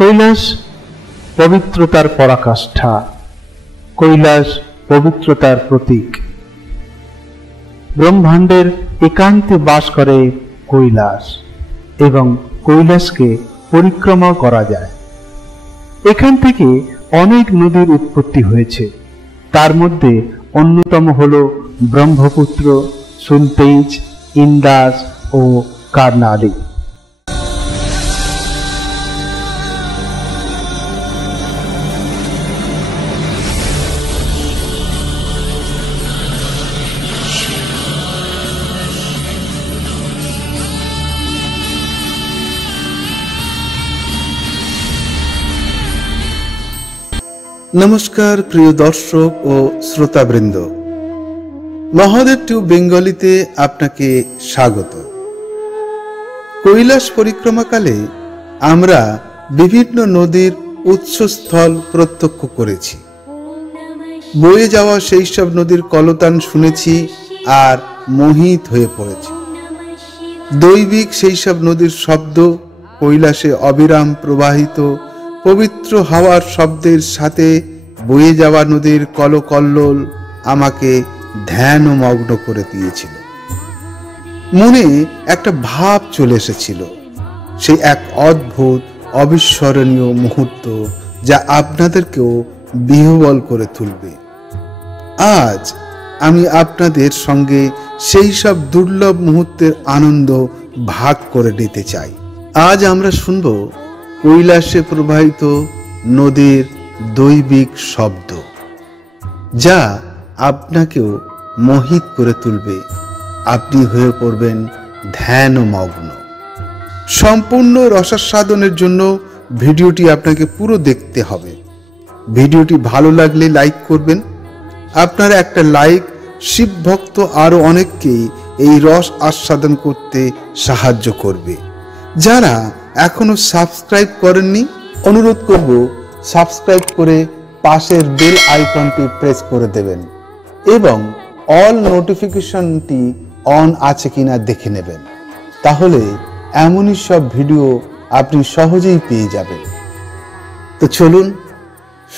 কৈলাস পবিত্রতার পরাকাষ্ঠা, কৈলাস পবিত্রতার প্রতীক। ব্রহ্মাণ্ডের একান্তে বাস করে কৈলাস এবং কৈলাসকে পরিক্রমা করা যায়। এখান থেকে অনেক নদীর উৎপত্তি হয়েছে। তার মধ্যে অন্যতম হল ব্রহ্মপুত্র, সুলতেজ, ইন্দাস ও কার্নালি। নমস্কার প্রিয় দর্শক ও শ্রোতাবৃন্দ, মহাদেব টু বেঙ্গলিতে আপনাকে স্বাগত। কৈলাস পরিক্রমাকালে আমরা বিভিন্ন নদীর উৎসস্থল প্রত্যক্ষ করেছি। বয়ে যাওয়া সেই সব নদীর কলতান শুনেছি আর মোহিত হয়ে পড়েছি। দৈবিক সেই সব নদীর শব্দ কৈলাসে অবিরাম প্রবাহিত পবিত্র হাওয়ার শব্দের সাথে বয়ে যাওয়া নদীর কলকল্লোল আমাকে ধ্যান ও মগ্ন করে দিয়েছিল। মনে একটা ভাব চলে এসেছিল, সেই এক অদ্ভুত অবিস্মরণীয় মুহূর্ত যা আপনাদেরকেও বিহ্বল করে তুলবে। আজ আমি আপনাদের সঙ্গে সেই সব দুর্লভ মুহূর্তের আনন্দ ভাগ করে নিতে চাই। আজ আমরা শুনব কৈলাসে প্রবাহিত নদীর দৈবিক শব্দ, যা আপনাকেও মোহিত করে তুলবে। আপনি হয়ে পড়বেন ধ্যান ও মগ্ন। সম্পূর্ণ রসাস্বাদনের জন্য ভিডিওটি আপনাকে পুরো দেখতে হবে। ভিডিওটি ভালো লাগলে লাইক করবেন। আপনার একটা লাইক শিব ভক্ত আরো অনেককেই এই রস আস্বাদন করতে সাহায্য করবে। যারা এখনো সাবস্ক্রাইব করেননি, অনুরোধ করব সাবস্ক্রাইব করে পাশের বেল আইকনটি প্রেস করে দেবেন এবং অল নোটিফিকেশনটি অন আছে কিনা দেখে নেবেন। তাহলে এমনই সব ভিডিও আপনি সহজেই পেয়ে যাবেন। তো চলুন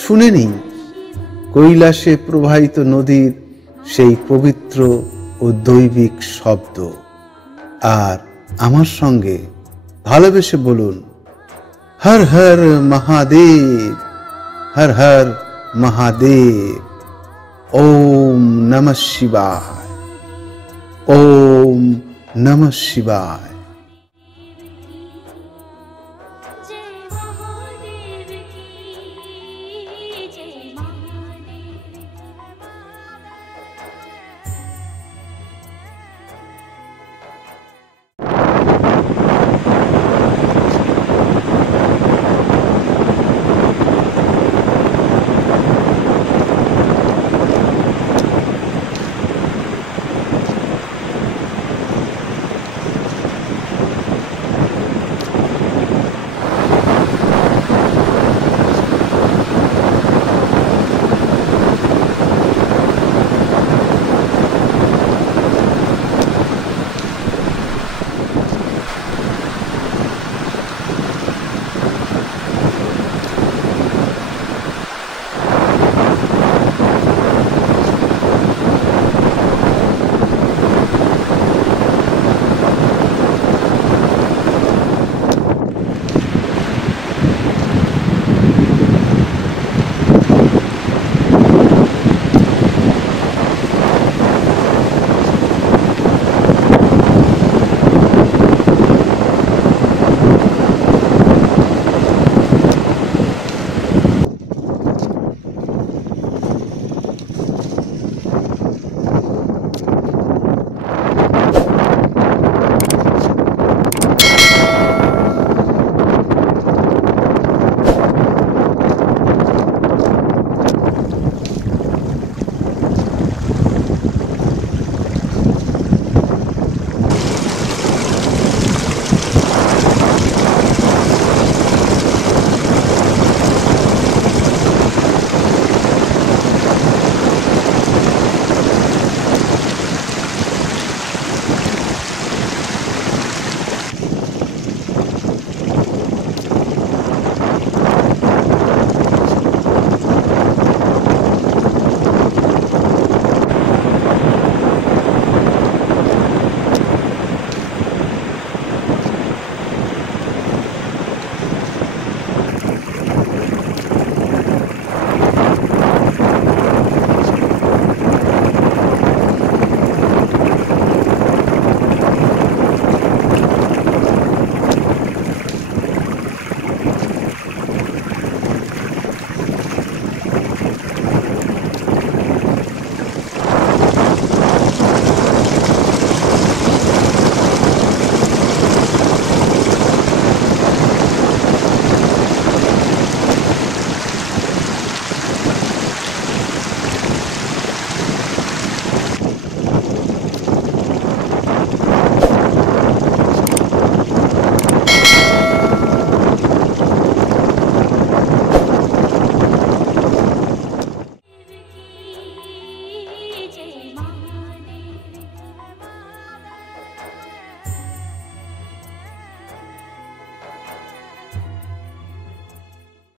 শুনে নিন কৈলাসে প্রবাহিত নদীর সেই পবিত্র ও দৈবিক শব্দ। আর আমার সঙ্গে ভালোবেসে বলুন, হর হর মহাদেব, হর হর মহাদেব। ওম নমঃ শিবায়, ওম নমঃ শিবায়।